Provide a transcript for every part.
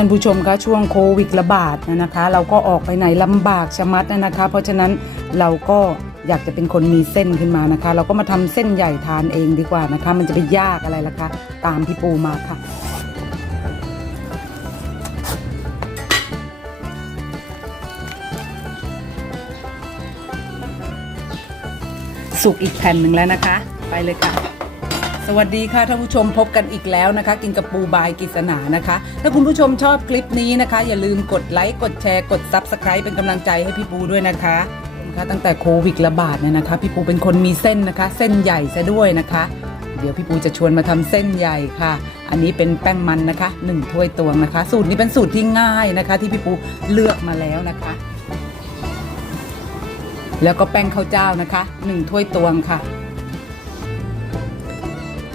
ท่านผู้ชมคะช่วงโควิดระบาดนะคะ เราก็ออกไปไหนลำบากชะมัดนะคะ เพราะฉะนั้นเราก็อยากจะเป็นคนมีเส้นขึ้นมานะคะ เราก็มาทำเส้นใหญ่ทานเองดีกว่านะคะ มันจะไปยากอะไรล่ะคะ ตามพี่ปูมาค่ะสุกอีกแผ่นหนึ่งแล้วนะคะ ไปเลยค่ะ สวัสดีค่ะท่านผู้ชมพบกันอีกแล้วนะคะ กินกับปูบายกิษณานะคะ ถ้าคุณผู้ชมชอบคลิปนี้นะคะ อย่าลืมกดไลค์กดแชร์กด Subscribe เป็นกำลังใจให้พี่ปูด้วยนะคะคะตั้งแต่โควิดระบาดเนี่ยนะคะ พี่ปูเป็นคนมีเส้นนะคะ เส้นใหญ่ซะด้วยนะคะ เดี๋ยวพี่ปูจะชวนมาทำเส้นใหญ่ค่ะ อันนี้เป็นแป้งมันนะคะหนึ่งถ้วยตวงนะคะ สูตรนี้เป็นสูตรที่ง่ายนะคะ ที่พี่ปูเลือกมาแล้วนะคะ แล้วก็แป้งข้าวเจ้านะคะหนึ่งถ้วยตวงค่ะ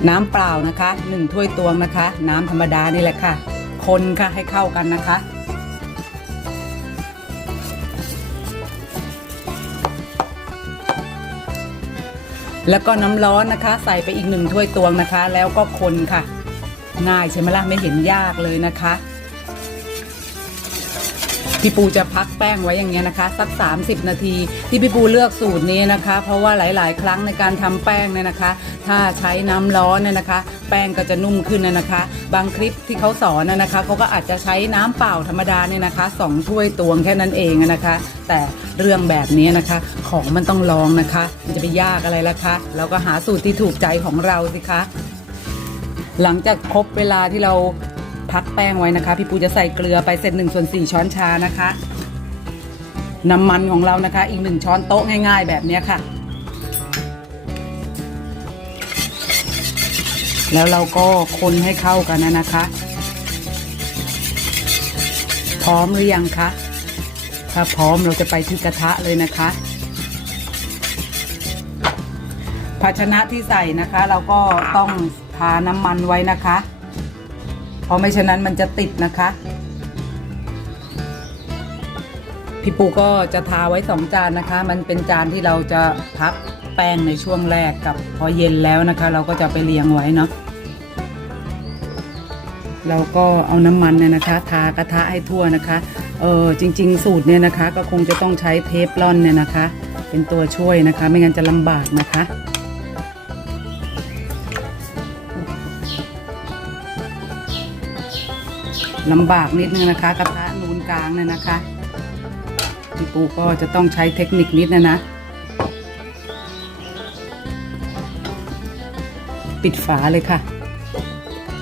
น้ำเปล่านะคะหนึ่งถ้วยตวงนะคะ น้ำธรรมดานี่แหละค่ะ คนค่ะให้เข้ากันนะคะ แล้วก็น้ำร้อนนะคะ ใส่ไปอีกหนึ่งถ้วยตวงนะคะ แล้วก็คนค่ะ ง่ายใช่ไหมล่ะไม่เห็นยากเลยนะคะ พี่ปูจะพักแป้งไว้อย่างเงี้ยนะคะ สัก 30 นาที ที่พี่ปูเลือกสูตรนี้นะคะ เพราะว่าหลาย ๆ ครั้งในการทำแป้งเนี่ยนะคะ ถ้าใช้น้ำร้อนเนี่ยนะคะ แป้งก็จะนุ่มขึ้นนะนะคะ บางคลิปที่เขาสอนนะนะคะเขาก็อาจจะใช้น้ำเปล่าธรรมดาเนี่ยนะคะสองถ้วยตวงแค่นั้นเองนะคะ แต่เรื่องแบบนี้นะคะ ของมันต้องลองนะคะ มันจะไปยากอะไรล่ะคะเราก็หาสูตรที่ถูกใจของเราสิคะหลังจากครบเวลาที่เรา พักแป้งไว้นะคะ พี่ปูจะใส่เกลือไปเศษหนึ่งส่วนสี่ช้อนชานะคะ น้ำมันของเรานะคะ อีกหนึ่งช้อนโต๊ะง่าย ๆ แบบนี้ค่ะ แล้วเราก็คนให้เข้ากันนะนะคะ พร้อมหรือยังคะถ้าพร้อมเราจะไปที่กระทะเลยนะคะ ภาชนะที่ใส่นะคะ เราก็ต้องทาน้ำมันไว้นะคะ เพราะไม่ฉะนั้นมันจะติดนะคะ พี่ปูก็จะทาไว้สองจานนะคะ มันเป็นจานที่เราจะพับแป้งในช่วงแรกกับพอเย็นแล้วนะคะ เราก็จะไปเรียงไว้เนาะเราก็เอาน้ำมันเนี่ยนะคะ ทากระทะให้ทั่วนะคะเออจริง ๆ สูตรเนี่ยนะคะ ก็คงจะต้องใช้เทฟลอนเนี่ยนะคะ เป็นตัวช่วยนะคะ ไม่งั้นจะลำบากนะคะ ลำบากนิดนึงนะคะ กระทะนูนกลางเนี่ยนะคะพี่ปูก็จะต้องใช้เทคนิคนิดนะนะ ปิดฝาเลยค่ะ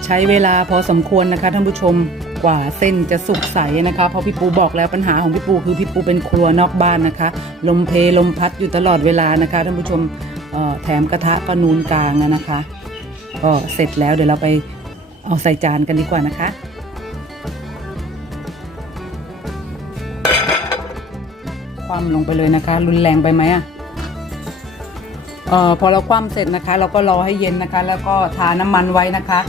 ใช้เวลาพอสมควรนะคะท่านผู้ชมกว่าเส้นจะสุกใสนะคะเพราะพี่ปูบอกแล้วปัญหาของพี่ปูคือพี่ปูเป็นครัวนอกบ้านนะคะ ลมเพลมพัดอยู่ตลอดเวลานะคะท่านผู้ชมแถมกระทะก็นูนกลางนะคะ ก็เสร็จแล้วเดี๋ยวเราไปเอาใส่จานกันดีกว่านะคะำลงไปเลยนะคะ รุนแรงไปไหมอะเอ่อพอเราคว่ำเสร็จนะคะ เราก็รอให้เย็นนะคะ แล้วก็ทาน้ำมันไว้นะคะ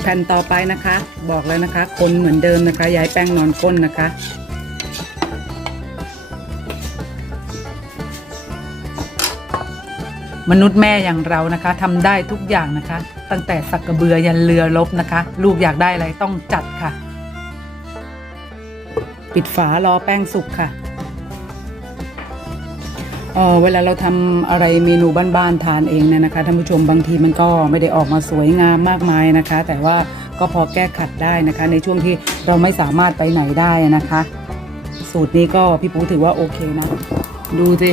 แผ่นต่อไปนะคะ บอกแล้วนะคะ คนเหมือนเดิมนะคะย้ายแป้งนอนก้นนะคะมนุษย์แม่อย่างเรานะคะทำได้ทุกอย่างนะคะ ตั้งแต่สักกระเบือยันเรือลบนะคะ ลูกอยากได้อะไรต้องจัดค่ะ ปิดฝารอแป้งสุกค่ะเออเวลาเราทำอะไรเมนูบ้านๆทานเองเนี่ยนะคะท่านผู้ชมบางทีมันก็ไม่ได้ออกมาสวยงามมากมายนะคะ แต่ว่าก็พอแก้ขัดได้นะคะ ในช่วงที่เราไม่สามารถไปไหนได้นะคะ สูตรนี้ก็พี่ปูถือว่าโอเคนะ ดูสิ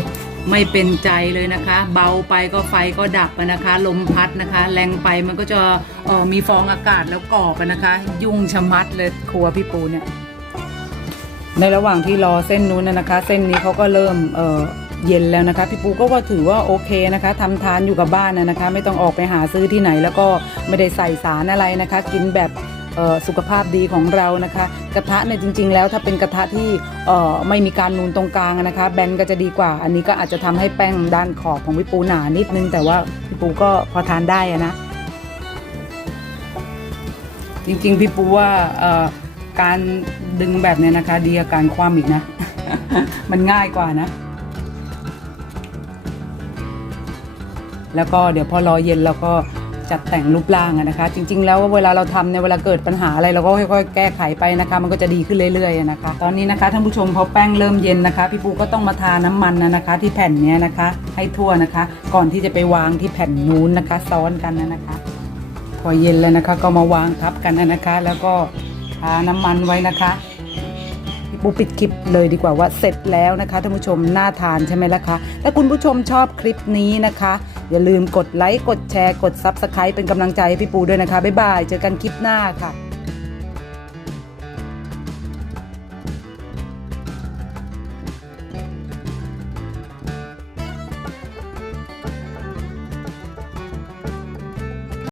ไม่เป็นใจเลยนะคะ เบาไปก็ไฟก็ดับนะคะ ลมพัดนะคะ แรงไปมันก็จะเอ่อมีฟองอากาศแล้วก่อกันนะคะ ยุ่งชะมัดเลยครัวพี่ปูเนี่ย ในระหว่างที่รอเส้นนู้นนะนะคะ เส้นนี้เขาก็เริ่มเเย็นแล้วนะคะพี่ปูก็ว่าถือว่าโอเคนะคะทำทานอยู่กับบ้านนะนะคะ ไม่ต้องออกไปหาซื้อที่ไหน แล้วก็ไม่ได้ใส่สารอะไรนะคะ กินแบบสุขภาพดีของเรานะคะ กระทะเนี่ยจริง ๆ แล้วถ้าเป็นกระทะที่ไม่มีการนูนตรงกลางนะคะ แบนก็จะดีกว่า อันนี้ก็อาจจะทำให้แป้งด้านขอบของพี่ปูหนานิดนึง แต่ว่าพี่ปูก็พอทานได้นะ จริงๆพี่ปูว่า การดึงแบบเนี้ยนะคะ ดีกว่าการคว่ำอีกนะ มันง่ายกว่านะ แล้วก็เดี๋ยวพอรอเย็นเราก็จัดแต่งรูปร่างอะนะคะ จริง ๆ แล้วเวลาเราทำเนี่ยเวลาเกิดปัญหาอะไรเราก็ค่อยๆแก้ไขไปนะคะ มันก็จะดีขึ้นเรื่อยๆนะคะ ตอนนี้นะคะท่านผู้ชมพอแป้งเริ่มเย็นนะคะ พี่ปูก็ต้องมาทาน้ำมันนะนะคะ ที่แผ่นนี้นะคะ ให้ทั่วนะคะ ก่อนที่จะไปวางที่แผ่นนู้นนะคะ ซ้อนกันนะนะคะ พอเย็นแล้วนะคะก็มาวางทับกันนะคะ แล้วก็ ทาน้ำมันไว้นะคะพี่ปูปิดคลิปเลยดีกว่าว่าเสร็จแล้วนะคะท่านผู้ชมน่าทานใช่ไหมล่ะคะถ้าคุณผู้ชมชอบคลิปนี้นะคะ อย่าลืมกดไลค์กดแชร์กด Subscribe เป็นกำลังใจให้พี่ปูด้วยนะคะ บ๊ายบาย เจอกันคลิปหน้าค่ะ